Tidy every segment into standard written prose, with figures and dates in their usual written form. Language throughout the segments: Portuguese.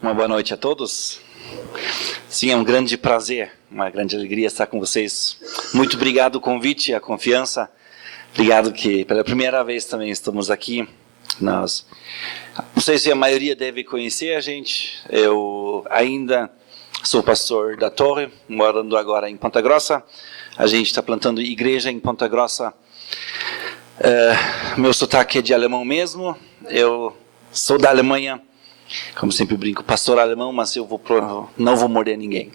Uma boa noite a todos. Sim, é um grande prazer, uma grande alegria estar com vocês. Muito obrigado o convite, a confiança. Obrigado que pela primeira vez também estamos aqui. Não sei se a maioria deve conhecer a gente. Eu ainda sou pastor da Torre, morando agora em Ponta Grossa. A gente está plantando igreja em Ponta Grossa. Meu sotaque é de alemão mesmo. Eu sou da Alemanha. Como sempre brinco, pastor alemão, mas não vou morder ninguém.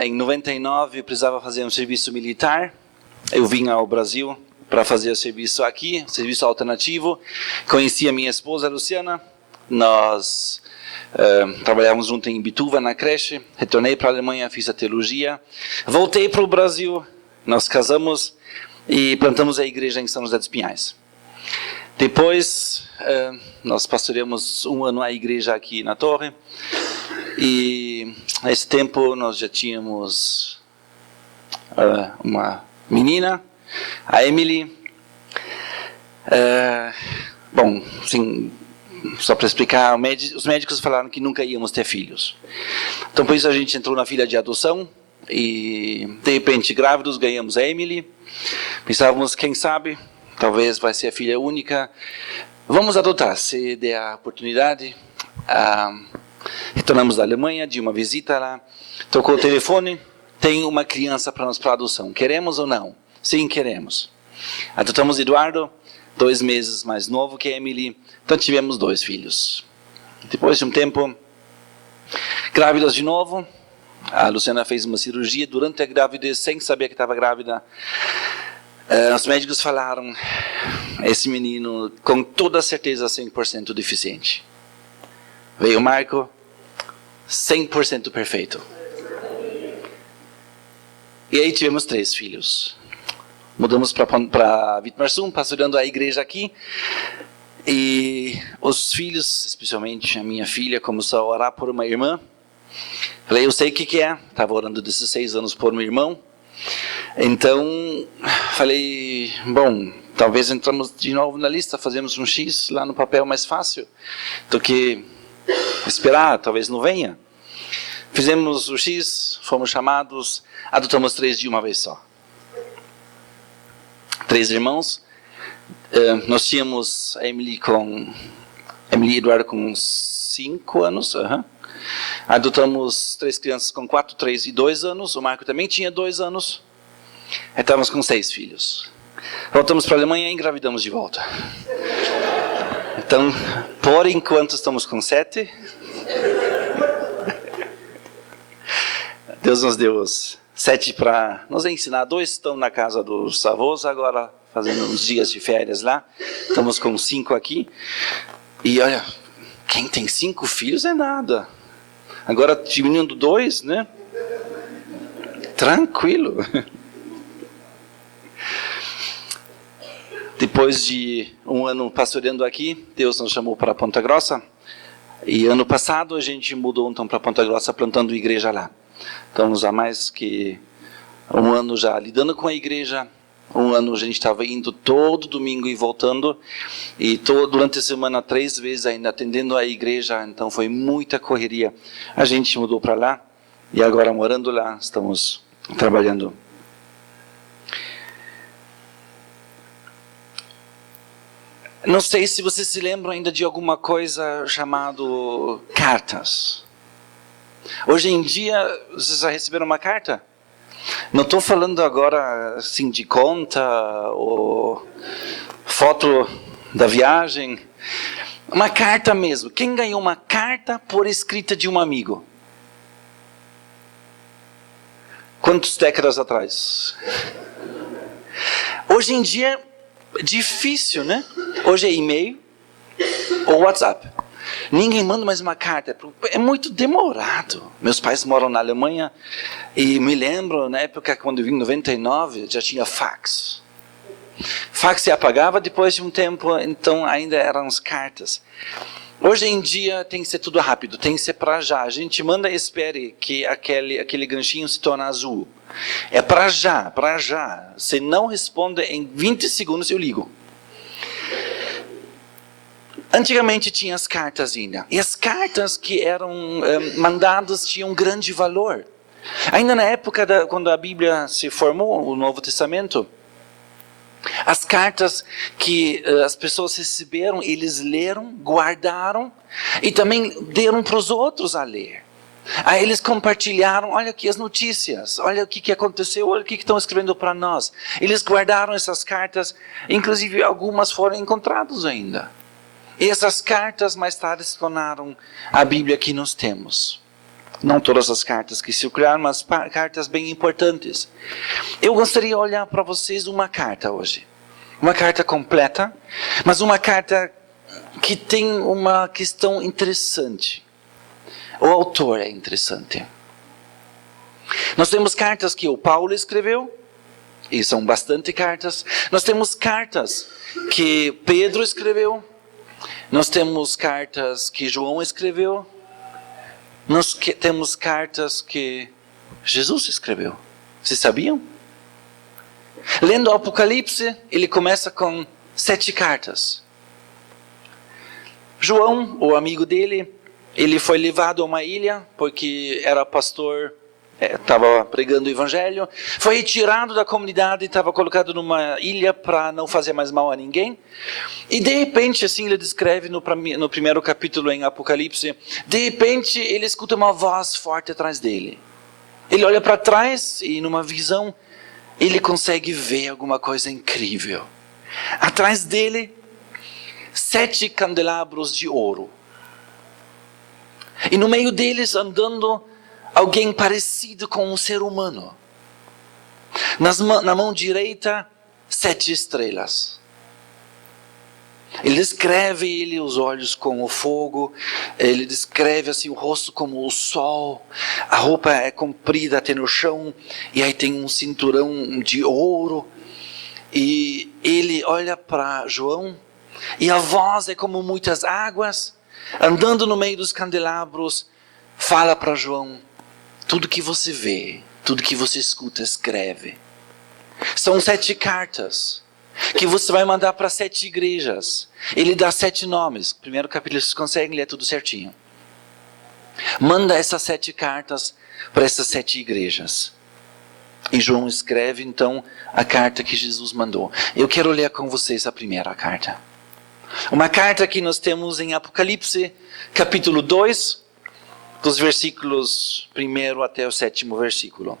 Em 99, eu precisava fazer um serviço militar. Eu vim ao Brasil para fazer o serviço aqui, serviço alternativo. Conheci a minha esposa, Luciana. Nós trabalhávamos juntos em Bituva, na creche. Retornei para a Alemanha, fiz a teologia. Voltei para o Brasil. Nós casamos e plantamos a igreja em São José dos Pinhais. Depois, nós pastoreamos um ano a igreja aqui na Torre. E nesse tempo nós já tínhamos uma menina, a Emily. Bom, assim, só para explicar, os médicos falaram que nunca íamos ter filhos. Então, por isso a gente entrou na fila de adoção. E, de repente, grávidos, ganhamos a Emily. Pensávamos, quem sabe, talvez vai ser a filha única. Vamos adotar, se der a oportunidade. Retornamos da Alemanha, de uma visita lá. Tocou o telefone, tem uma criança para nós para adoção. Queremos ou não? Sim, queremos. Adotamos Eduardo, 2 meses mais novo que a Emily. Então tivemos 2 filhos. Depois de um tempo, grávidas de novo. A Luciana fez uma cirurgia durante a gravidez, sem saber que estava grávida. Os médicos falaram, esse menino, com toda certeza, 100% deficiente. Veio o Marco, 100% perfeito. E aí tivemos 3 filhos. Mudamos para Vitmarsum, pastoreando a igreja aqui. E os filhos, especialmente a minha filha, começou a orar por uma irmã. Falei, eu sei o que é. Estava orando 16 anos por um irmão. Então, falei, bom, talvez entramos de novo na lista, fazemos um X lá no papel mais fácil do que esperar, talvez não venha. Fizemos o X, fomos chamados, adotamos 3 de uma vez só. 3 irmãos. Nós tínhamos a Emily e Eduardo com 5 anos. Adotamos 3 crianças com 4, 3 e 2 anos. O Marco também tinha 2 anos. Estávamos com 6 filhos. Voltamos para a Alemanha e engravidamos de volta. Então, por enquanto, estamos com 7. Deus nos deu os 7 para nos ensinar. 2 estão na casa dos avós agora, fazendo uns dias de férias lá. Estamos com 5 aqui. E olha, quem tem 5 filhos é nada. Agora, diminuindo 2, né? Tranquilo. Depois de um ano pastoreando aqui, Deus nos chamou para Ponta Grossa. E ano passado a gente mudou então para Ponta Grossa, plantando igreja lá. Estamos há mais que um ano já lidando com a igreja. Um ano a gente estava indo todo domingo e voltando. E durante a semana 3 vezes ainda atendendo a igreja. Então foi muita correria. A gente mudou para lá. E agora morando lá, estamos trabalhando. Não sei se vocês se lembram ainda de alguma coisa chamado cartas. Hoje em dia, vocês já receberam uma carta? Não estou falando agora assim, de conta ou foto da viagem. Uma carta mesmo. Quem ganhou uma carta por escrita de um amigo? Quantas décadas atrás? Hoje em dia, difícil, né? Hoje é e-mail ou WhatsApp. Ninguém manda mais uma carta. É muito demorado. Meus pais moram na Alemanha e me lembro, na época, quando eu vim em 99, já tinha fax. Fax se apagava depois de um tempo, então ainda eram as cartas. Hoje em dia tem que ser tudo rápido, tem que ser para já. A gente manda e espere que aquele ganchinho se torne azul. É para já, para já. Se não responde em 20 segundos, eu ligo. Antigamente tinha as cartas ainda. E as cartas que eram mandadas tinham grande valor. Ainda na época quando a Bíblia se formou, o Novo Testamento, as cartas que as pessoas receberam, eles leram, guardaram e também deram para os outros a ler. Aí eles compartilharam, olha aqui as notícias, olha o que aconteceu, olha o que estão escrevendo para nós. Eles guardaram essas cartas, inclusive algumas foram encontradas ainda. E essas cartas mais tarde se tornaram a Bíblia que nós temos. Não todas as cartas que circularam, mas cartas bem importantes. Eu gostaria de olhar para vocês uma carta hoje. Uma carta completa, mas uma carta que tem uma questão interessante. O autor é interessante. Nós temos cartas que o Paulo escreveu, e são bastante cartas. Nós temos cartas que Pedro escreveu. Nós temos cartas que João escreveu. Nós temos cartas que Jesus escreveu. Vocês sabiam? Lendo o Apocalipse, ele começa com 7 cartas. João, o amigo dele, ele foi levado a uma ilha porque era pastor, estava pregando o evangelho. Foi retirado da comunidade e estava colocado numa ilha para não fazer mais mal a ninguém. E de repente, assim ele descreve no primeiro capítulo em Apocalipse, de repente ele escuta uma voz forte atrás dele. Ele olha para trás e numa visão ele consegue ver alguma coisa incrível. Atrás dele, 7 candelabros de ouro. E no meio deles andando alguém parecido com um ser humano. Na mão direita, 7 estrelas. Ele descreve os olhos como o fogo, ele descreve assim, o rosto como o sol, a roupa é comprida até no chão, e aí tem um cinturão de ouro, e ele olha para João, e a voz é como muitas águas, andando no meio dos candelabros, fala para João, tudo que você vê, tudo que você escuta, escreve. São 7 cartas que você vai mandar para 7 igrejas. Ele dá 7 nomes. Primeiro capítulo vocês conseguem ler tudo certinho. Manda essas 7 cartas para essas 7 igrejas. E João escreve então a carta que Jesus mandou. Eu quero ler com vocês a primeira carta. Uma carta que nós temos em Apocalipse, capítulo 2, dos versículos 1 até o 7º versículo.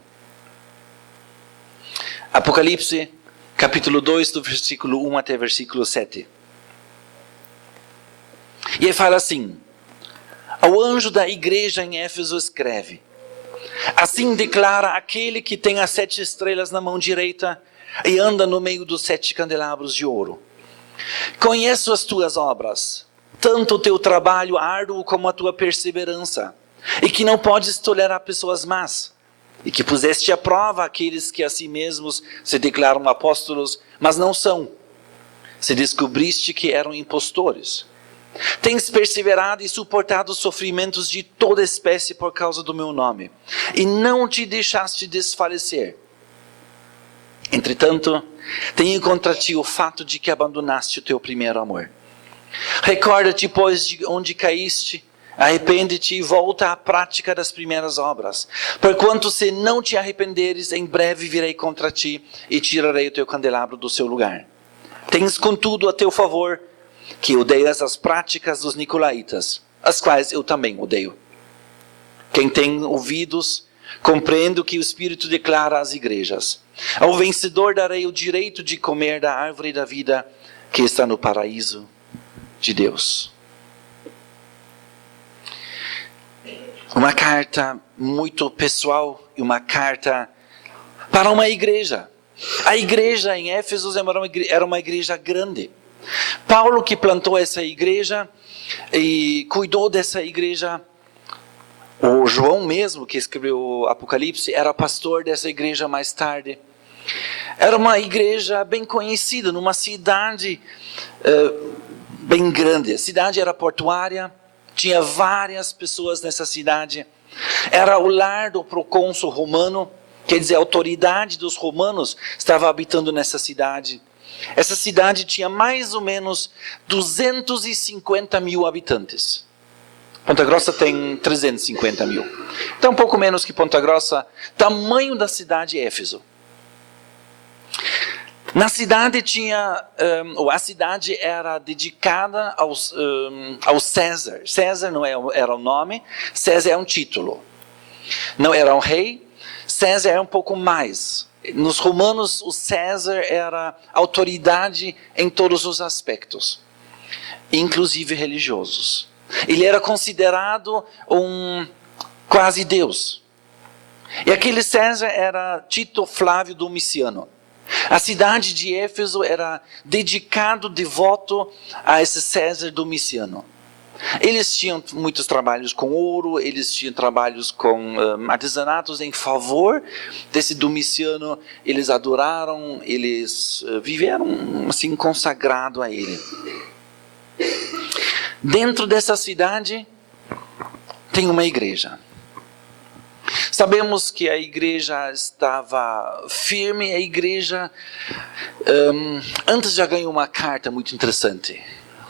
Apocalipse, capítulo 2, do versículo 1 até o versículo 7. E ele fala assim: ao anjo da igreja em Éfeso escreve: assim declara aquele que tem as 7 estrelas na mão direita e anda no meio dos 7 candelabros de ouro. Conheço as tuas obras, tanto o teu trabalho árduo como a tua perseverança, e que não podes tolerar pessoas más, e que puseste à prova aqueles que a si mesmos se declaram apóstolos, mas não são. Se descobriste que eram impostores. Tens perseverado e suportado os sofrimentos de toda espécie por causa do meu nome, e não te deixaste desfalecer. Entretanto, tenho contra ti o fato de que abandonaste o teu primeiro amor. Recorda-te, pois, de onde caíste, arrepende-te e volta à prática das primeiras obras. Porquanto se não te arrependeres, em breve virei contra ti e tirarei o teu candelabro do seu lugar. Tens contudo a teu favor que odeias as práticas dos nicolaítas, as quais eu também odeio. Quem tem ouvidos, compreende o que o Espírito declara às igrejas. Ao vencedor darei o direito de comer da árvore da vida que está no paraíso de Deus. Uma carta muito pessoal e uma carta para uma igreja. A igreja em Éfeso era uma igreja grande. Paulo, que plantou essa igreja e cuidou dessa igreja, o João mesmo, que escreveu o Apocalipse, era pastor dessa igreja mais tarde. Era uma igreja bem conhecida, numa cidade bem grande. A cidade era portuária, tinha várias pessoas nessa cidade. Era o lar do procônsul romano, quer dizer, a autoridade dos romanos estava habitando nessa cidade. essa cidade tinha mais ou menos 250 mil habitantes. Ponta Grossa tem 350 mil. Então, um pouco menos que Ponta Grossa. Tamanho da cidade Éfeso. Na cidade a cidade era dedicada ao César. César não era o nome, César é um título. Não era um rei, César é um pouco mais. Nos romanos, o César era autoridade em todos os aspectos, inclusive religiosos. Ele era considerado um quase Deus. E aquele César era Tito Flávio Domiciano. A cidade de Éfeso era dedicado, devoto a esse César Domiciano. Eles tinham muitos trabalhos com ouro, eles tinham trabalhos com artesanatos em favor desse Domiciano. Eles adoraram, eles viveram assim consagrado a ele. Dentro dessa cidade tem uma igreja. Sabemos que a igreja estava firme, a igreja antes já ganhou uma carta muito interessante.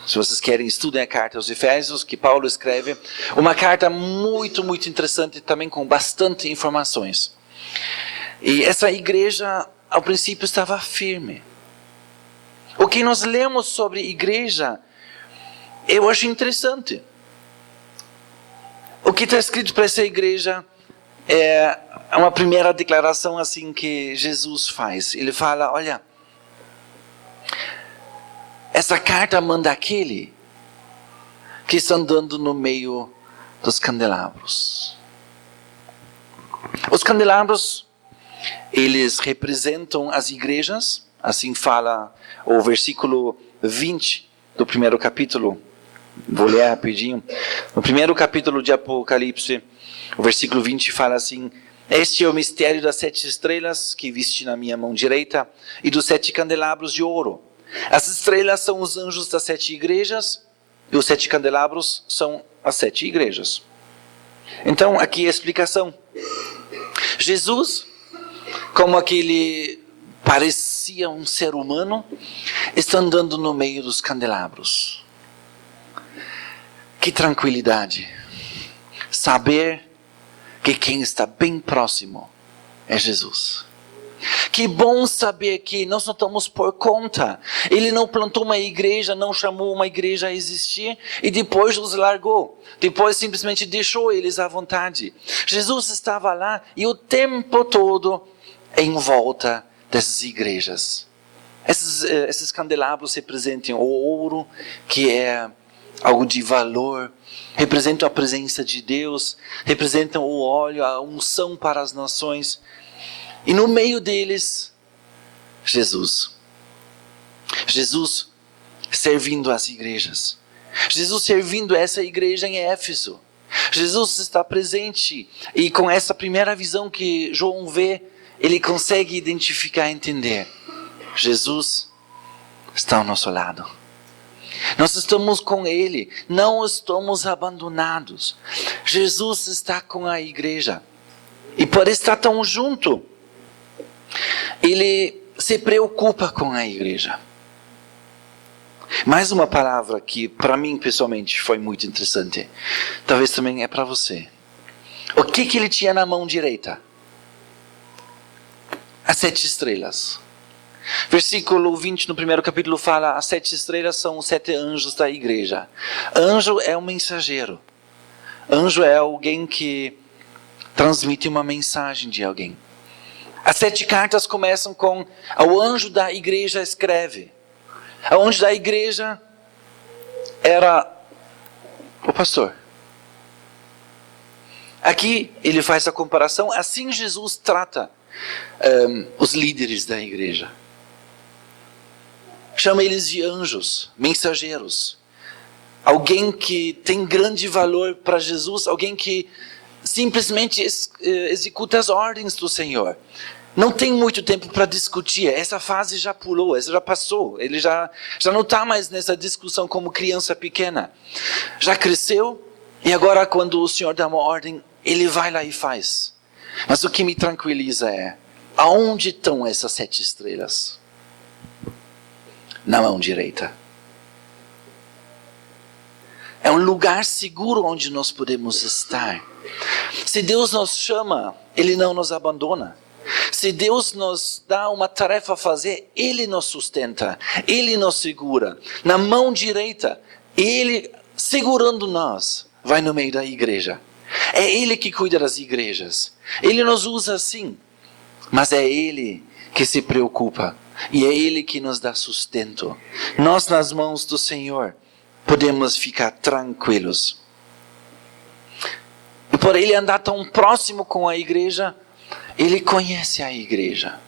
Se vocês querem, estudem a carta aos Efésios, que Paulo escreve. Uma carta muito, muito interessante, também com bastante informações. E essa igreja, ao princípio, estava firme. O que nós lemos sobre igreja, eu acho interessante. O que está escrito para essa igreja é uma primeira declaração assim que Jesus faz. Ele fala, olha, essa carta manda aquele que está andando no meio dos candelabros. Os candelabros, eles representam as igrejas, assim fala o versículo 20 do primeiro capítulo. Vou ler rapidinho. No primeiro capítulo de Apocalipse, o versículo 20 fala assim: este é o mistério das 7 estrelas que viste na minha mão direita e dos 7 candelabros de ouro. As estrelas são os anjos das 7 igrejas e os 7 candelabros são as 7 igrejas. Então, aqui a explicação. Jesus, como aquele parecia um ser humano, está andando no meio dos candelabros. Que tranquilidade. Saber que quem está bem próximo é Jesus. Que bom saber que nós não estamos por conta. Ele não plantou uma igreja, não chamou uma igreja a existir e depois os largou. Depois simplesmente deixou eles à vontade. Jesus estava lá e o tempo todo em volta dessas igrejas. Esses candelabros representam o ouro, que é algo de valor, representam a presença de Deus, representam o óleo, a unção para as nações. E no meio deles, Jesus. Jesus servindo as igrejas. Jesus servindo essa igreja em Éfeso. Jesus está presente e com essa primeira visão que João vê, ele consegue identificar e entender. Jesus está ao nosso lado. Nós estamos com Ele, não estamos abandonados. Jesus está com a igreja. E por estar tão junto, Ele se preocupa com a igreja. Mais uma palavra que para mim pessoalmente foi muito interessante. Talvez também é para você. O que Ele tinha na mão direita? As 7 estrelas. Versículo 20 no primeiro capítulo fala: as 7 estrelas são os 7 anjos da igreja. Anjo é um mensageiro. Anjo é alguém que transmite uma mensagem de alguém. As 7 cartas começam com: ao anjo da igreja escreve. O anjo da igreja era o pastor. Aqui ele faz a comparação, assim Jesus trata os líderes da igreja. Chama eles de anjos, mensageiros. Alguém que tem grande valor para Jesus, alguém que simplesmente executa as ordens do Senhor. Não tem muito tempo para discutir, essa fase já pulou, essa já passou. Ele já não está mais nessa discussão como criança pequena. Já cresceu e agora quando o Senhor dá uma ordem, ele vai lá e faz. Mas o que me tranquiliza é: aonde estão essas 7 estrelas? na mão direita. É um lugar seguro onde nós podemos estar. Se Deus nos chama, Ele não nos abandona. Se Deus nos dá uma tarefa a fazer, Ele nos sustenta, Ele nos segura. Na mão direita, Ele segurando nós, vai no meio da igreja. É Ele que cuida das igrejas. Ele nos usa assim, mas é Ele que se preocupa. E é Ele que nos dá sustento. Nós nas mãos do Senhor podemos ficar tranquilos. E por Ele andar tão próximo com a igreja, Ele conhece a igreja.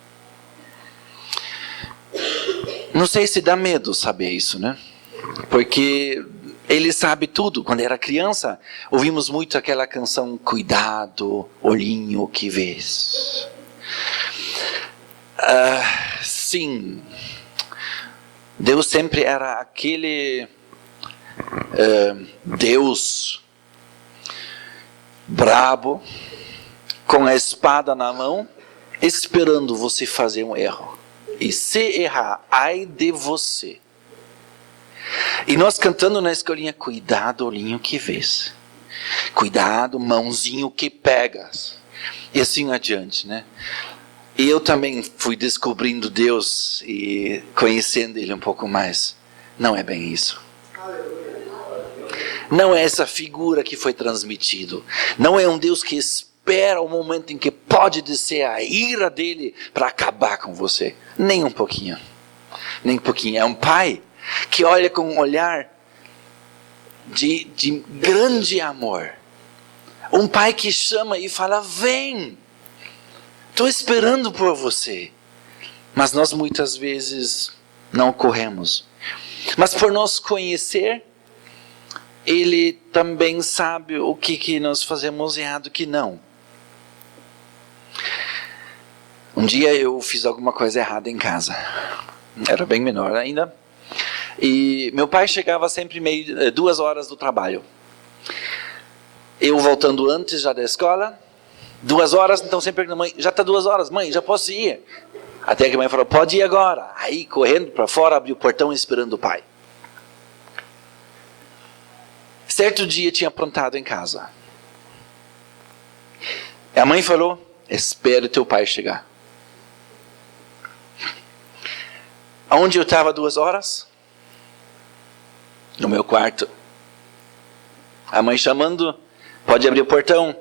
Não sei se dá medo saber isso, né? Porque Ele sabe tudo. Quando era criança, ouvimos muito aquela canção, cuidado, olhinho que vês. Sim, Deus sempre era aquele Deus brabo, com a espada na mão, esperando você fazer um erro. E se errar, ai de você. E nós cantando na escolinha, cuidado, olhinho que vês. Cuidado, mãozinho que pegas. E assim adiante, né? E eu também fui descobrindo Deus e conhecendo Ele um pouco mais. Não é bem isso. Não é essa figura que foi transmitido. Não é um Deus que espera o momento em que pode descer a ira dele para acabar com você. Nem um pouquinho. Nem um pouquinho. É um pai que olha com um olhar de grande amor. Um pai que chama e fala, vem. Estou esperando por você. Mas nós muitas vezes não corremos. Mas por nos conhecer, Ele também sabe o que nós fazemos errado, que não. Um dia eu fiz alguma coisa errada em casa. Era bem menor ainda. E meu pai chegava sempre 2 horas do trabalho. Eu voltando antes já da escola. 2 horas, então sempre perguntando, mãe, já está 2 horas, mãe, já posso ir? Até que a mãe falou, pode ir agora. Aí correndo para fora, abriu o portão esperando o pai. Certo dia tinha aprontado em casa. A mãe falou, espere teu pai chegar. Aonde eu estava 2 horas? No meu quarto. A mãe chamando, pode abrir o portão?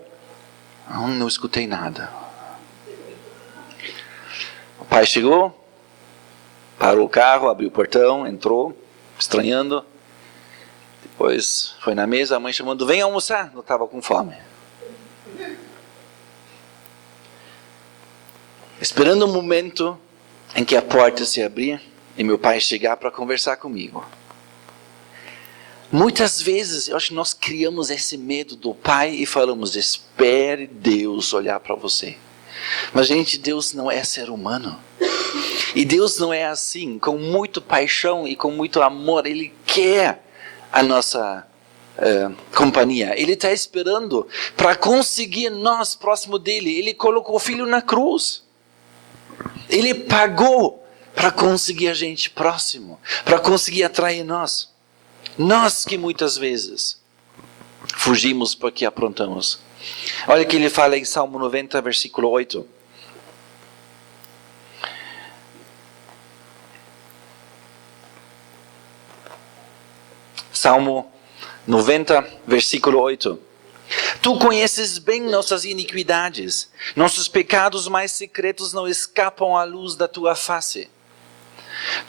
Não escutei nada. O pai chegou, parou o carro, abriu o portão, entrou, estranhando. Depois foi na mesa, a mãe chamando, vem almoçar. Eu estava com fome. Esperando o momento em que a porta se abrir e meu pai chegar para conversar comigo. Muitas vezes, eu acho que nós criamos esse medo do pai e falamos, espere Deus olhar para você. Mas, gente, Deus não é ser humano. E Deus não é assim, com muito paixão e com muito amor. Ele quer a nossa companhia. Ele está esperando para conseguir nós próximo dele. Ele colocou o filho na cruz. Ele pagou para conseguir a gente próximo, para conseguir atrair nós. Nós que muitas vezes fugimos porque aprontamos. Olha o que ele fala em Salmo 90, versículo 8. Salmo 90, versículo 8. Tu conheces bem nossas iniquidades. Nossos pecados mais secretos não escapam à luz da tua face.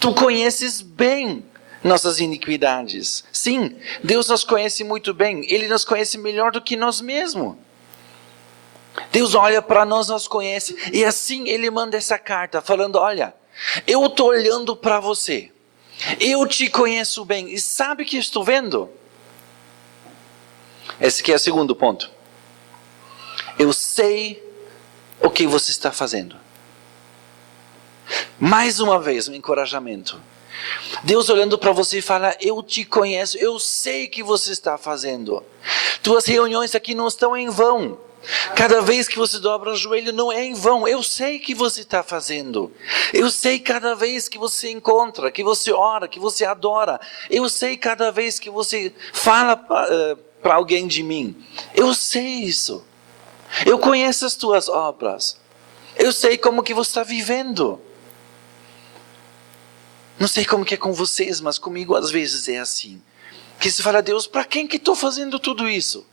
Tu conheces bem nossas iniquidades. Sim, Deus nos conhece muito bem. Ele nos conhece melhor do que nós mesmos. Deus olha para nós, nos conhece. E assim Ele manda essa carta falando, olha, eu estou olhando para você. Eu te conheço bem. E sabe o que estou vendo? Esse aqui é o segundo ponto. Eu sei o que você está fazendo. Mais uma vez, um encorajamento. Deus olhando para você e fala, eu te conheço, eu sei o que você está fazendo. Tuas reuniões aqui não estão em vão. Cada vez que você dobra o joelho não é em vão. Eu sei que você está fazendo. Eu sei cada vez que você encontra, que você ora, que você adora. Eu sei cada vez que você fala para alguém de mim. Eu sei isso. Eu conheço as tuas obras. Eu sei como que você está vivendo. Não sei como que é com vocês, mas comigo às vezes é assim. Que se fala, Deus, para quem que estou fazendo tudo isso?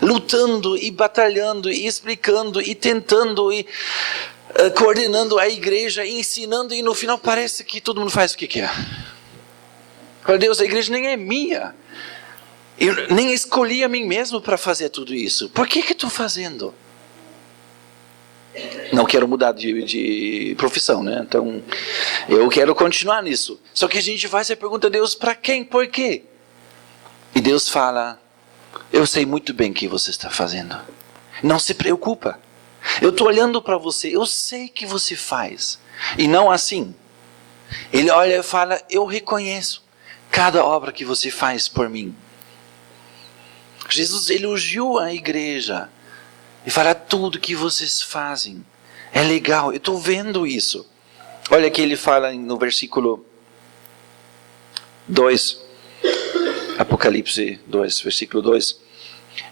Lutando e batalhando e explicando e tentando e coordenando a igreja e ensinando, e no final parece que todo mundo faz o que quer. Para Deus, a igreja nem é minha. Eu nem escolhi a mim mesmo para fazer tudo isso. Por que estou fazendo? Não quero mudar de profissão, né? Então, eu quero continuar nisso. Só que a gente faz a pergunta a Deus, para quem? Por quê? E Deus fala, eu sei muito bem o que você está fazendo. Não se preocupa. Eu estou olhando para você, eu sei que você faz. E não assim. Ele olha e fala, eu reconheço cada obra que você faz por mim. Jesus elogiou a igreja. E fala, tudo que vocês fazem é legal, eu estou vendo isso. Olha que ele fala no versículo 2, Apocalipse 2, versículo 2.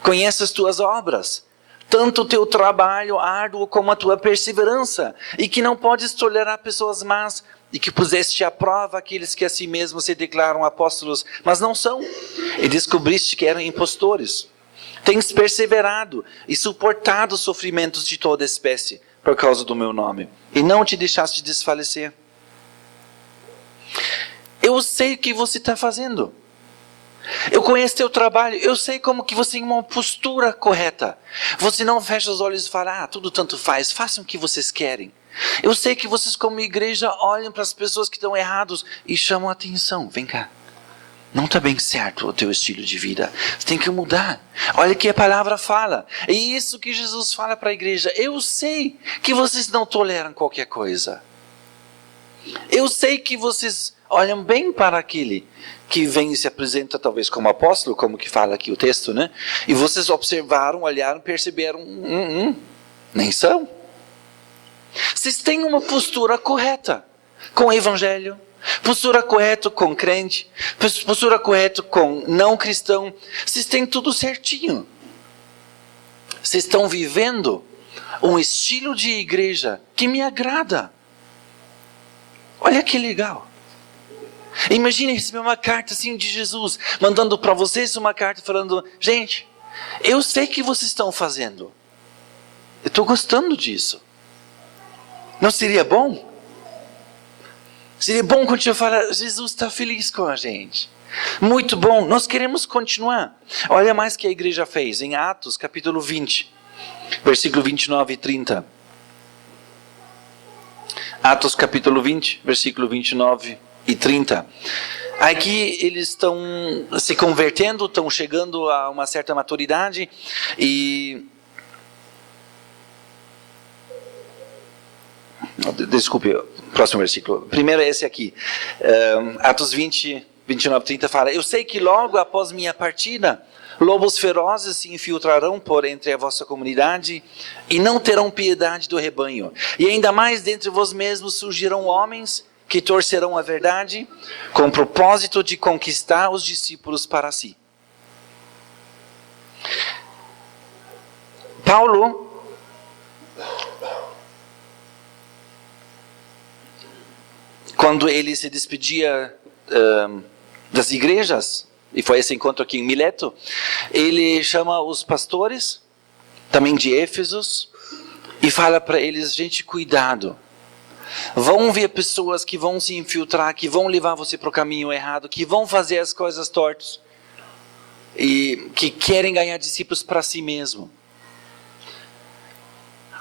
Conhece as tuas obras, tanto o teu trabalho árduo como a tua perseverança, e que não podes tolerar pessoas más, e que puseste à prova aqueles que a si mesmos se declaram apóstolos, mas não são, e descobriste que eram impostores. Tens perseverado e suportado sofrimentos de toda espécie por causa do meu nome, e não te deixaste desfalecer. Eu sei o que você está fazendo. Eu conheço teu trabalho, eu sei como que você tem uma postura correta. Você não fecha os olhos e fala, tudo tanto faz, façam o que vocês querem. Eu sei que vocês como igreja olham para as pessoas que estão erradas e chamam a atenção. Vem cá. Não está bem certo o teu estilo de vida. Você tem que mudar. Olha o que a palavra fala. É isso que Jesus fala para a igreja. Eu sei que vocês não toleram qualquer coisa. Eu sei que vocês olham bem para aquele que vem e se apresenta talvez como apóstolo, como que fala aqui o texto, né? E vocês observaram, olharam, perceberam, nem são. Vocês têm uma postura correta com o evangelho. Postura correta com crente, postura correta com não cristão, vocês têm tudo certinho. Vocês estão vivendo um estilo de igreja que me agrada. Olha que legal. Imagine receber uma carta assim de Jesus, mandando para vocês uma carta falando, gente, eu sei que vocês estão fazendo. Eu estou gostando disso. Não seria bom? Seria bom continuar a falar, Jesus está feliz com a gente. Muito bom, nós queremos continuar. Olha mais que a igreja fez em Atos capítulo 20, versículo 29 e 30. Atos capítulo 20, versículo 29 e 30. Aqui eles estão se convertendo, estão chegando a uma certa maturidade e... Desculpe, próximo versículo. Primeiro é esse aqui. Atos 20, 29, 30 fala, eu sei que logo após minha partida, lobos ferozes se infiltrarão por entre a vossa comunidade e não terão piedade do rebanho. E ainda mais dentre vós mesmos surgirão homens que torcerão a verdade com o propósito de conquistar os discípulos para si. Paulo quando ele se despedia das igrejas, e foi esse encontro aqui em Mileto, ele chama os pastores, também de Éfesos, e fala para eles, gente, cuidado. Vão ver pessoas que vão se infiltrar, que vão levar você para o caminho errado, que vão fazer as coisas tortas, e que querem ganhar discípulos para si mesmo.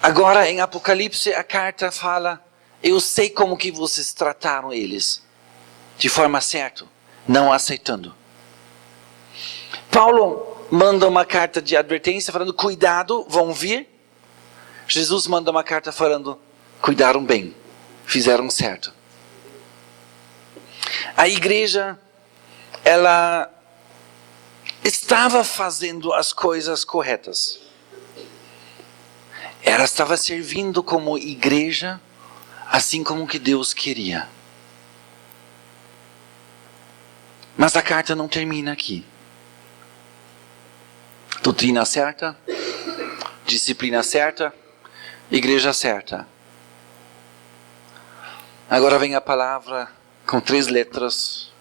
Agora, em Apocalipse, a carta fala, eu sei como que vocês trataram eles, de forma certa, não aceitando. Paulo manda uma carta de advertência falando, cuidado, vão vir. Jesus manda uma carta falando, cuidaram bem, fizeram certo. A igreja, ela estava fazendo as coisas corretas. Ela estava servindo como igreja, assim como que Deus queria. Mas a carta não termina aqui. Doutrina certa, disciplina certa, igreja certa. Agora vem a palavra com 3 letras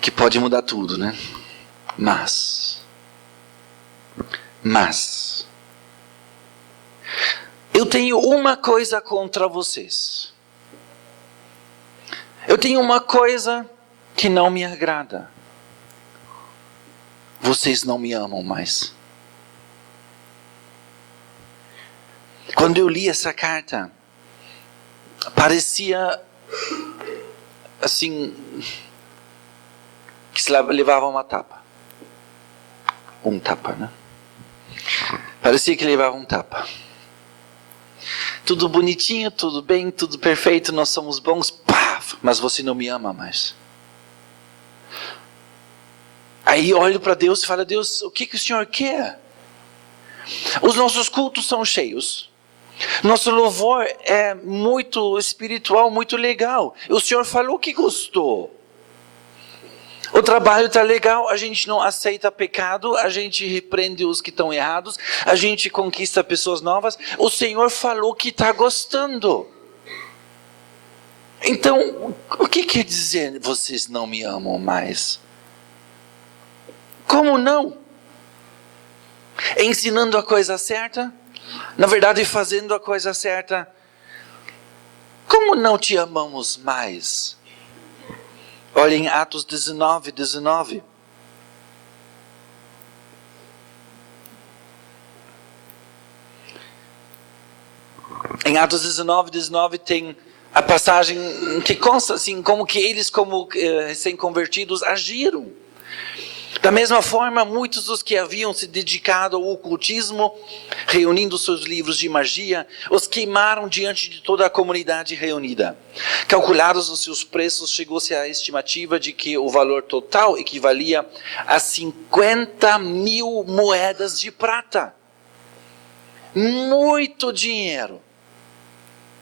que pode mudar tudo, né? Mas. Eu tenho uma coisa contra vocês. Eu tenho uma coisa que não me agrada. Vocês não me amam mais. Quando eu li essa carta, parecia assim que se levava uma tapa. Um tapa, né? Parecia que levava um tapa. Tudo bonitinho, tudo bem, tudo perfeito, nós somos bons, pá, mas você não me ama mais. Aí olho para Deus e falo, Deus, o que o Senhor quer? Os nossos cultos são cheios. Nosso louvor é muito espiritual, muito legal. O Senhor falou que gostou. O trabalho está legal, a gente não aceita pecado, a gente repreende os que estão errados, a gente conquista pessoas novas. O Senhor falou que está gostando. Então, o que quer dizer vocês não me amam mais? Como não? Ensinando a coisa certa? Na verdade, fazendo a coisa certa. Como não te amamos mais? Olha em Atos 19. Em Atos 19 tem a passagem que consta assim, como que eles, como recém-convertidos, agiram. Da mesma forma, muitos dos que haviam se dedicado ao ocultismo, reunindo seus livros de magia, os queimaram diante de toda a comunidade reunida. Calculados os seus preços, chegou-se à estimativa de que o valor total equivalia a 50.000 moedas de prata. Muito dinheiro.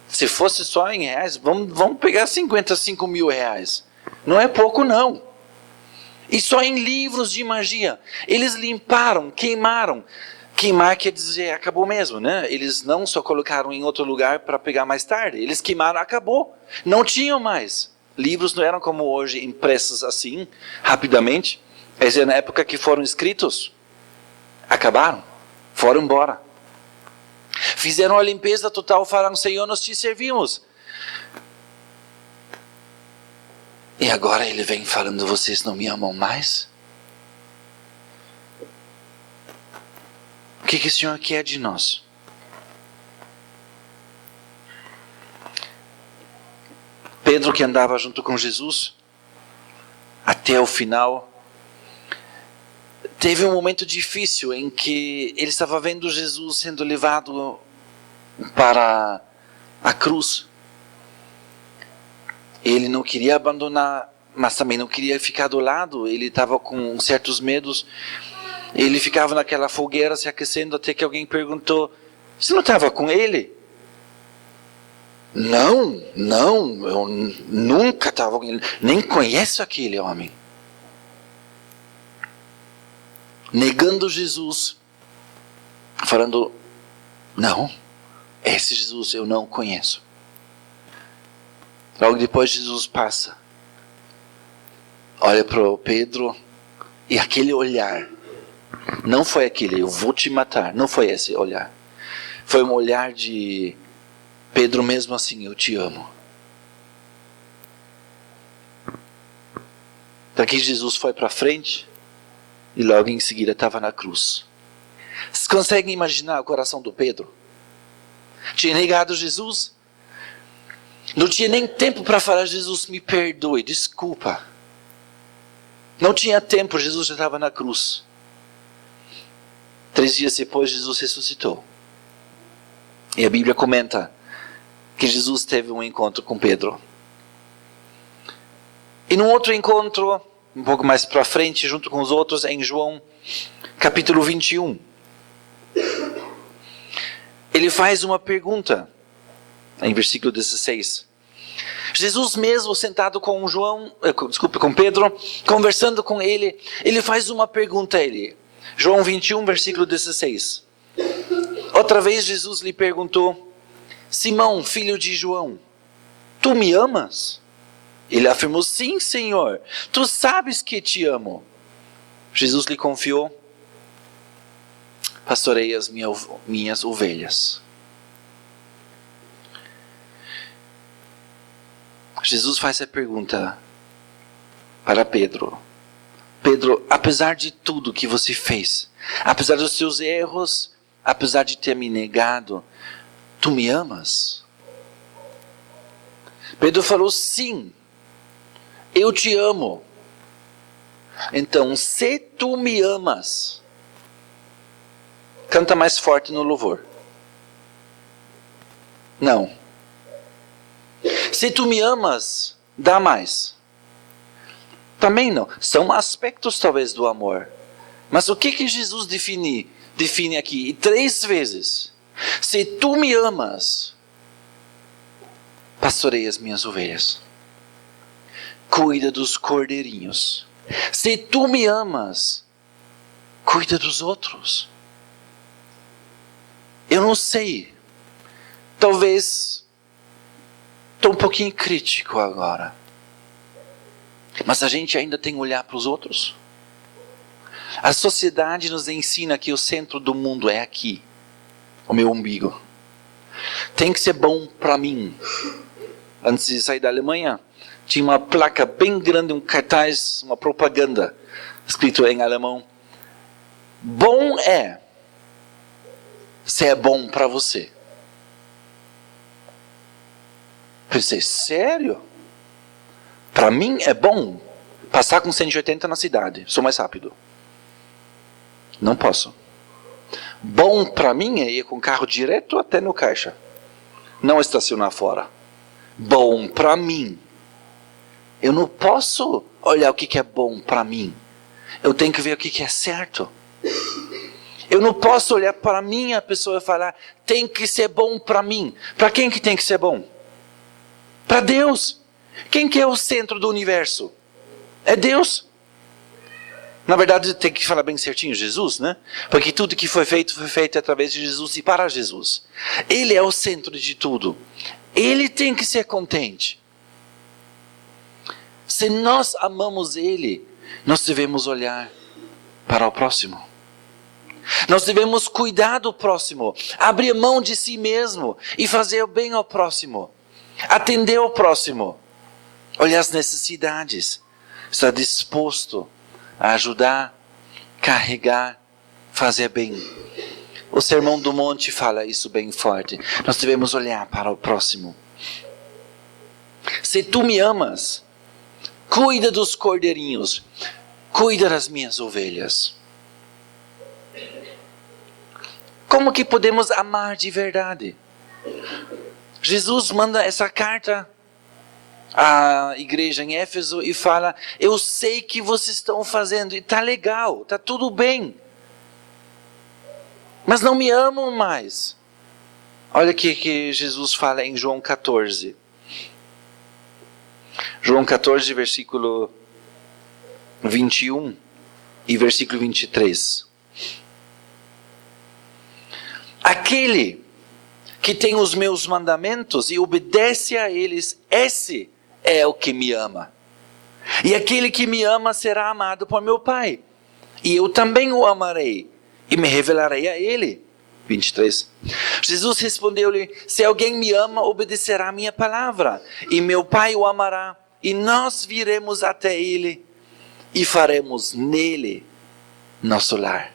Se fosse só em reais, vamos pegar 55 mil reais. Não é pouco, não. E só em livros de magia. Eles limparam, queimaram. Queimar quer dizer, acabou mesmo, né? Eles não só colocaram em outro lugar para pegar mais tarde. Eles queimaram, acabou. Não tinham mais. Livros não eram como hoje, impressos assim, rapidamente. Essa é na época que foram escritos. Acabaram. Foram embora. Fizeram a limpeza total, falaram, Senhor, nós te servimos. E agora ele vem falando, vocês não me amam mais? O que o Senhor quer de nós? Pedro, que andava junto com Jesus, até o final, teve um momento difícil em que ele estava vendo Jesus sendo levado para a cruz. Ele não queria abandonar, mas também não queria ficar do lado. Ele estava com certos medos. Ele ficava naquela fogueira se aquecendo até que alguém perguntou, você não estava com ele? Não, eu nunca estava com ele. Nem conheço aquele homem. Negando Jesus. Falando, não, esse Jesus eu não conheço. Logo depois Jesus passa, olha para o Pedro e aquele olhar, não foi aquele, eu vou te matar, não foi esse olhar. Foi um olhar de Pedro, mesmo assim, eu te amo. Daqui Jesus foi para frente e logo em seguida estava na cruz. Vocês conseguem imaginar o coração do Pedro? Tinha negado Jesus. Não tinha nem tempo para falar, Jesus, me perdoe, desculpa. Não tinha tempo, Jesus já estava na cruz. 3 dias depois, Jesus ressuscitou. E a Bíblia comenta que Jesus teve um encontro com Pedro. E num outro encontro, um pouco mais para frente, junto com os outros, em João, capítulo 21. ele faz uma pergunta, em versículo 16. Jesus mesmo sentado com com Pedro, conversando com ele, ele faz uma pergunta a ele. João 21, versículo 16. Outra vez Jesus lhe perguntou: Simão, filho de João, tu me amas? Ele afirmou: sim, Senhor, tu sabes que te amo. Jesus lhe confiou: pastorei as minhas ovelhas. Jesus faz a pergunta para Pedro: Pedro, apesar de tudo que você fez, apesar dos seus erros, apesar de ter me negado, tu me amas? Pedro falou: sim, eu te amo. Então, se tu me amas, canta mais forte no louvor. Não. Se tu me amas, dá mais. Também não. São aspectos talvez do amor. Mas o que Jesus define aqui? E 3 vezes. Se tu me amas, pastorei as minhas ovelhas. Cuida dos cordeirinhos. Se tu me amas, cuida dos outros. Eu não sei. Talvez estou um pouquinho crítico agora. Mas a gente ainda tem que olhar para os outros. A sociedade nos ensina que o centro do mundo é aqui. O meu umbigo. Tem que ser bom para mim. Antes de sair da Alemanha, tinha uma placa bem grande, um cartaz, uma propaganda, escrito em alemão: bom é se é bom para você. Pensei: sério? Para mim é bom passar com 180 na cidade, sou mais rápido. Não posso. Bom para mim é ir com o carro direto até no caixa, não estacionar fora. Bom para mim. Eu não posso olhar o que é bom para mim. Eu tenho que ver o que é certo. Eu não posso olhar para mim a pessoa e falar: tem que ser bom para mim. Para quem que tem que ser bom? Para Deus. Quem que é o centro do universo? É Deus. Na verdade, tem que falar bem certinho: Jesus, né? Porque tudo que foi feito através de Jesus e para Jesus. Ele é o centro de tudo. Ele tem que ser contente. Se nós amamos Ele, nós devemos olhar para o próximo. Nós devemos cuidar do próximo, abrir mão de si mesmo e fazer o bem ao próximo. Atender ao próximo, olhar as necessidades, estar disposto a ajudar, carregar, fazer bem. O Sermão do Monte fala isso bem forte. Nós devemos olhar para o próximo. Se tu me amas, cuida dos cordeirinhos, cuida das minhas ovelhas. Como que podemos amar de verdade? Jesus manda essa carta à igreja em Éfeso e fala: eu sei que vocês estão fazendo, e está legal, está tudo bem. Mas não me amam mais. Olha o que Jesus fala em João 14. João 14, versículo 21 e versículo 23. Aquele que tem os meus mandamentos e obedece a eles, esse é o que me ama. E aquele que me ama será amado por meu Pai. E eu também o amarei e me revelarei a ele. 23. Jesus respondeu-lhe: se alguém me ama, obedecerá a minha palavra. E meu Pai o amará. E nós viremos até ele e faremos nele nosso lar.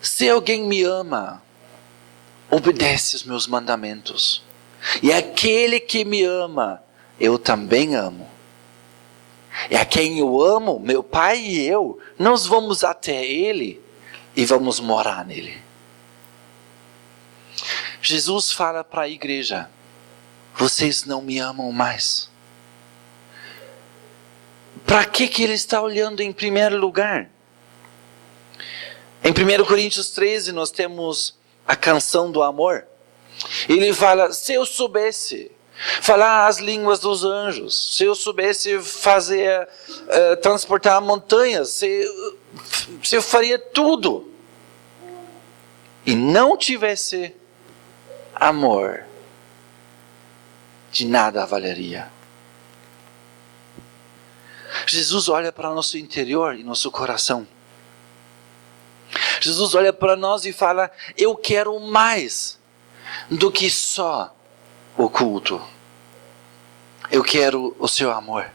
Se alguém me ama, obedece os meus mandamentos. E aquele que me ama, eu também amo. E a quem eu amo, meu Pai e eu, nós vamos até ele e vamos morar nele. Jesus fala para a igreja: vocês não me amam mais. Para que ele está olhando em primeiro lugar? Em 1 Coríntios 13 nós temos a canção do amor. Ele fala, se eu soubesse falar as línguas dos anjos, se eu soubesse fazer, transportar montanhas, se eu faria tudo, e não tivesse amor, de nada valeria. Jesus olha para o nosso interior e nosso coração. Jesus olha para nós e fala, eu quero mais do que só o culto. Eu quero o seu amor.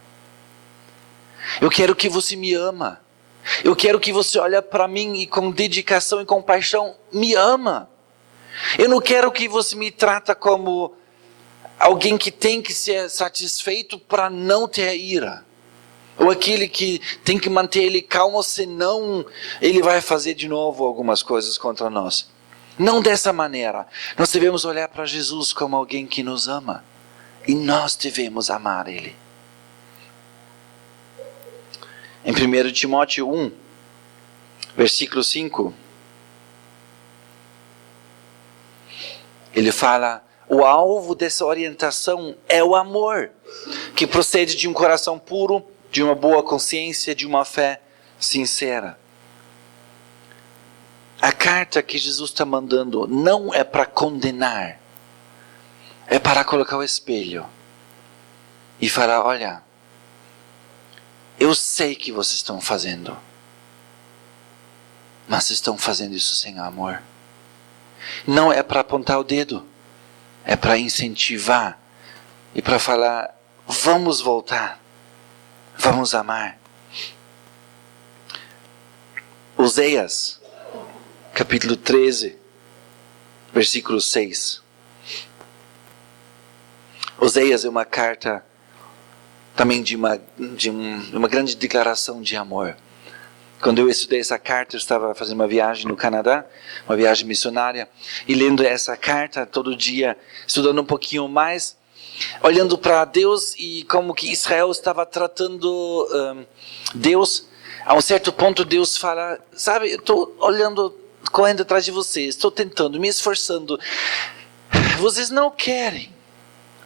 Eu quero que você me ama. Eu quero que você olhe para mim e com dedicação e compaixão me ama. Eu não quero que você me trata como alguém que tem que ser satisfeito para não ter ira. Ou aquele que tem que manter ele calmo, senão ele vai fazer de novo algumas coisas contra nós. Não dessa maneira. Nós devemos olhar para Jesus como alguém que nos ama. E nós devemos amar Ele. Em 1 Timóteo 1, versículo 5, ele fala, o alvo dessa orientação é o amor, que procede de um coração puro, de uma boa consciência, de uma fé sincera. A carta que Jesus está mandando não é para condenar, é para colocar o espelho e falar, olha, eu sei que vocês estão fazendo, mas estão fazendo isso sem amor. Não é para apontar o dedo, é para incentivar e para falar, vamos voltar, vamos amar. Oséias, capítulo 13, versículo 6. Oséias é uma carta também de uma grande declaração de amor. Quando eu estudei essa carta, eu estava fazendo uma viagem no Canadá, uma viagem missionária, e lendo essa carta todo dia, estudando um pouquinho mais, olhando para Deus e como que Israel estava tratando Deus. A um certo ponto Deus fala, sabe, eu estou olhando, correndo atrás de vocês, estou tentando, me esforçando, vocês não querem.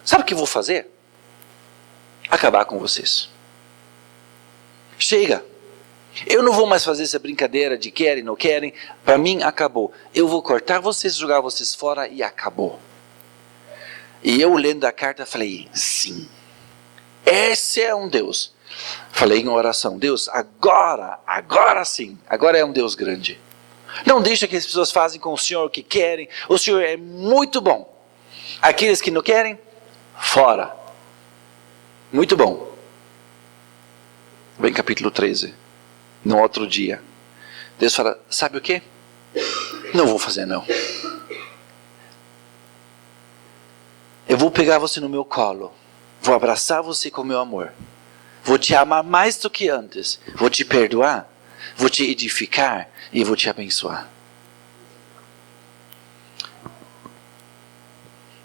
Sabe o que eu vou fazer? Acabar com vocês. Chega. Eu não vou mais fazer essa brincadeira de querem, não querem. Para mim, acabou. Eu vou cortar vocês, jogar vocês fora e acabou. E eu lendo a carta, falei, sim. Esse é um Deus. Falei em oração, Deus, agora sim. Agora é um Deus grande. Não deixa que as pessoas façam com o Senhor o que querem. O Senhor é muito bom. Aqueles que não querem, fora. Muito bom. Vem capítulo 13. No outro dia. Deus fala, sabe o que? Não vou fazer não. Eu vou pegar você no meu colo. Vou abraçar você com meu amor. Vou te amar mais do que antes. Vou te perdoar. Vou te edificar. E vou te abençoar.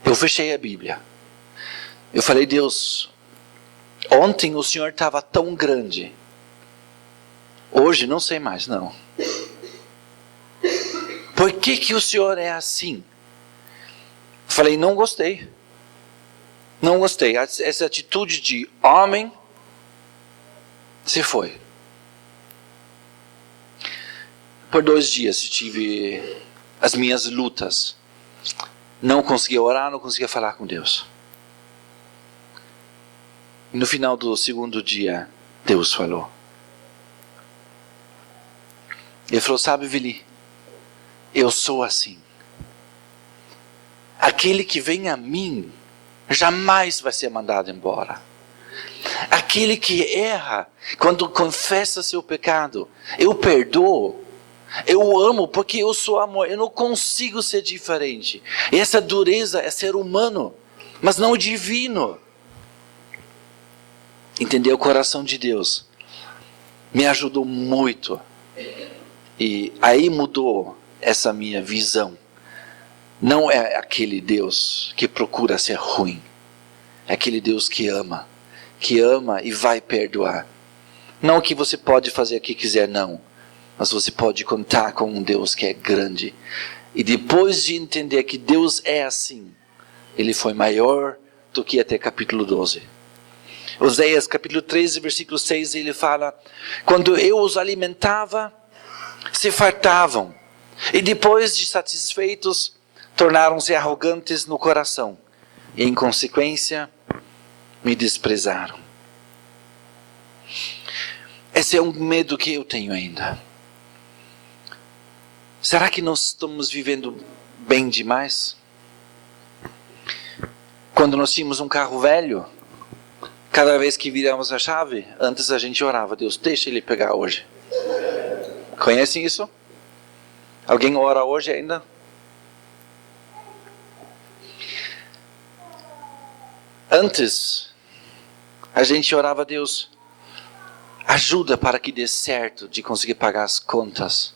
Eu fechei a Bíblia. Eu falei, Deus, ontem o Senhor estava tão grande. Hoje não sei mais, não. Por que o Senhor é assim? Falei, não gostei. Não gostei. Essa atitude de homem se foi. Por 2 dias tive as minhas lutas. Não conseguia orar, não conseguia falar com Deus. No final do 2º dia, Deus falou. Ele falou, sabe, Vili, eu sou assim. Aquele que vem a mim, jamais vai ser mandado embora. Aquele que erra, quando confessa seu pecado, eu perdoo. Eu amo porque eu sou amor. Eu não consigo ser diferente. E essa dureza é ser humano, mas não divino. Entender o coração de Deus me ajudou muito. E aí mudou essa minha visão. Não é aquele Deus que procura ser ruim. É aquele Deus que ama e vai perdoar. Não que você pode fazer o que quiser, não. mas você pode contar com um Deus que é grande. E depois de entender que Deus é assim, Ele foi maior do que até capítulo 12. Oséias capítulo 13, versículo 6, ele fala: quando eu os alimentava, se fartavam, e depois de satisfeitos, tornaram-se arrogantes no coração, e em consequência, me desprezaram. Esse é um medo que eu tenho ainda. Será que nós estamos vivendo bem demais? Quando nós tínhamos um carro velho, cada vez que viramos a chave, antes a gente orava: Deus, deixa ele pegar hoje. Conhecem isso? Alguém ora hoje ainda? Antes, a gente orava: Deus, ajuda para que dê certo de conseguir pagar as contas.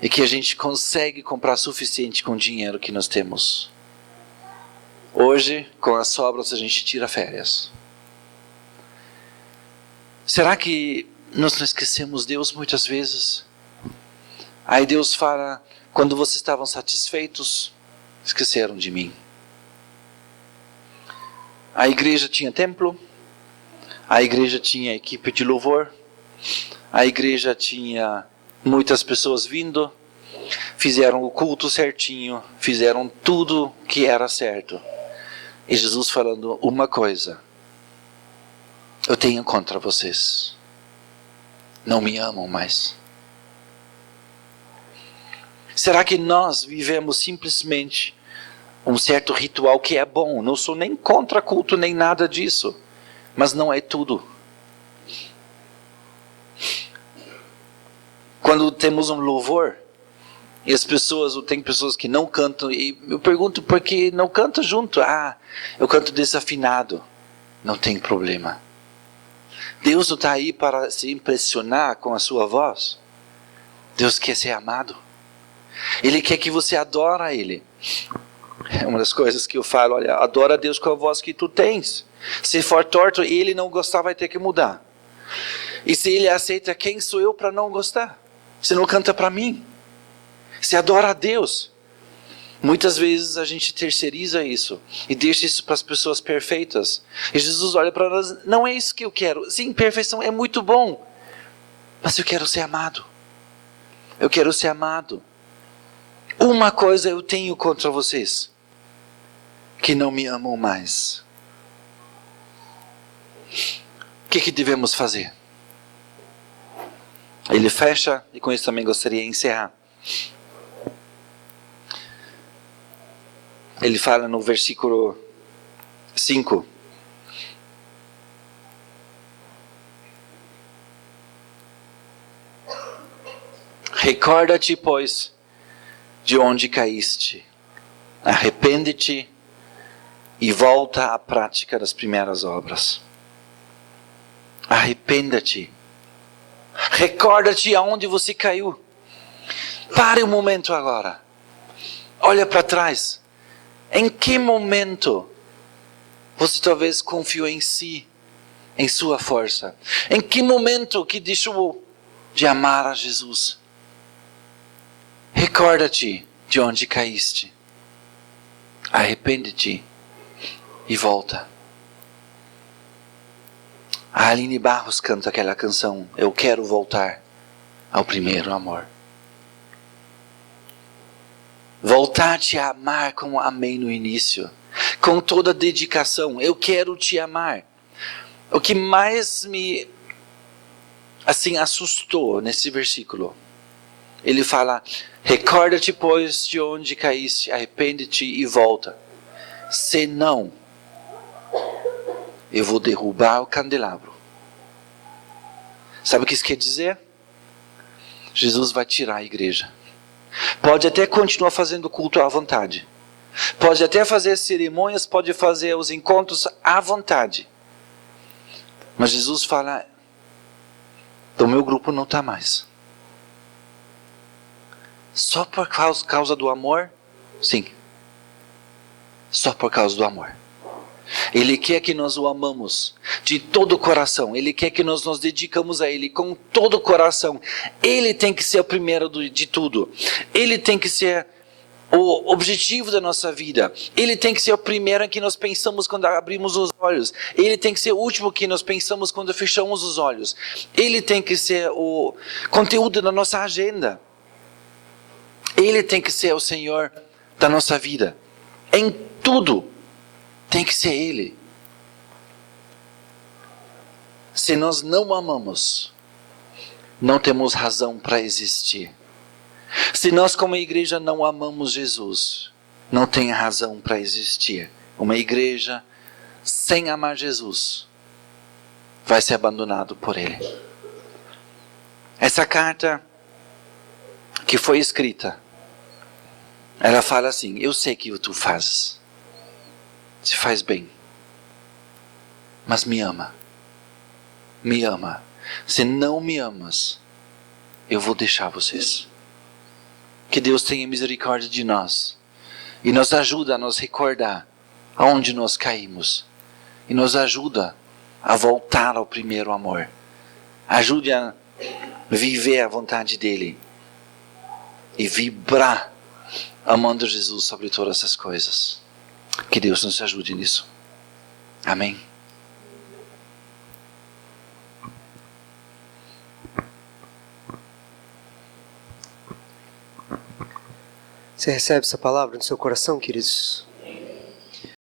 E que a gente consegue comprar suficiente com o dinheiro que nós temos. Hoje, com as sobras, a gente tira férias. Será que nós não esquecemos Deus muitas vezes? Aí Deus fala: quando vocês estavam satisfeitos, esqueceram de mim. A igreja tinha templo, a igreja tinha equipe de louvor, a igreja tinha muitas pessoas vindo, fizeram o culto certinho, fizeram tudo que era certo. E Jesus falando uma coisa: eu tenho contra vocês, não me amam mais. Será que nós vivemos simplesmente um certo ritual que é bom? Não sou nem contra culto nem nada disso, mas não é tudo. Quando temos um louvor e as pessoas, tem pessoas que não cantam, e eu pergunto por que não canta junto. Ah, eu canto desafinado. Não tem problema. Deus não está aí para se impressionar com a sua voz. Deus quer ser amado. Ele quer que você adore a Ele. É uma das coisas que eu falo: olha, adora a Deus com a voz que tu tens. Se for torto e Ele não gostar, vai ter que mudar. E se Ele aceita, quem sou eu para não gostar? Você não canta para mim. Você adora a Deus. Muitas vezes a gente terceiriza isso e deixa isso para as pessoas perfeitas. E Jesus olha para nós: não é isso que eu quero. Sim, perfeição é muito bom, mas eu quero ser amado. Eu quero ser amado. Uma coisa eu tenho contra vocês: que não me amam mais. O que devemos fazer? Ele fecha, e com isso também gostaria de encerrar. Ele fala no versículo 5. Recorda-te, pois, de onde caíste. Arrepende-te e volta à prática das primeiras obras. Arrependa-te. Recorda-te aonde você caiu. Pare um momento agora. Olha para trás. Em que momento você talvez confiou em si, em sua força? Em que momento que deixou de amar a Jesus? Recorda-te de onde caíste. Arrepende-te e volta. A Aline Barros canta aquela canção: eu quero voltar ao primeiro amor. Voltar a te amar como amei no início, com toda a dedicação. Eu quero te amar. O que mais me assustou nesse versículo, ele fala: recorda-te, pois, de onde caíste, arrepende-te e volta. Senão, eu vou derrubar o candelabro. Sabe o que isso quer dizer? Jesus vai tirar a igreja. Pode até continuar fazendo culto à vontade. Pode até fazer cerimônias, pode fazer os encontros à vontade. Mas Jesus fala: o meu grupo não está mais. Só por causa do amor? Sim. Só por causa do amor. Ele quer que nós o amamos de todo o coração. Ele quer que nós nos dedicamos a Ele com todo o coração. Ele tem que ser o primeiro de tudo. Ele tem que ser o objetivo da nossa vida. Ele tem que ser o primeiro em que nós pensamos quando abrimos os olhos. Ele tem que ser o último que nós pensamos quando fechamos os olhos. Ele tem que ser o conteúdo da nossa agenda. Ele tem que ser o Senhor da nossa vida. Em tudo tem que ser Ele. Se nós não amamos, não temos razão para existir. Se nós como igreja não amamos Jesus, não tem razão para existir. Uma igreja sem amar Jesus vai ser abandonado por Ele. Essa carta que foi escrita, ela fala assim: eu sei que tu fazes, te faz bem, mas me ama. Me ama. Se não me amas, eu vou deixar vocês. Que Deus tenha misericórdia de nós e nos ajuda a nos recordar aonde nós caímos e nos ajuda a voltar ao primeiro amor. Ajude a viver a vontade dEle e vibrar amando Jesus sobre todas essas coisas. Que Deus nos ajude nisso. Amém. Você recebe essa palavra no seu coração, queridos?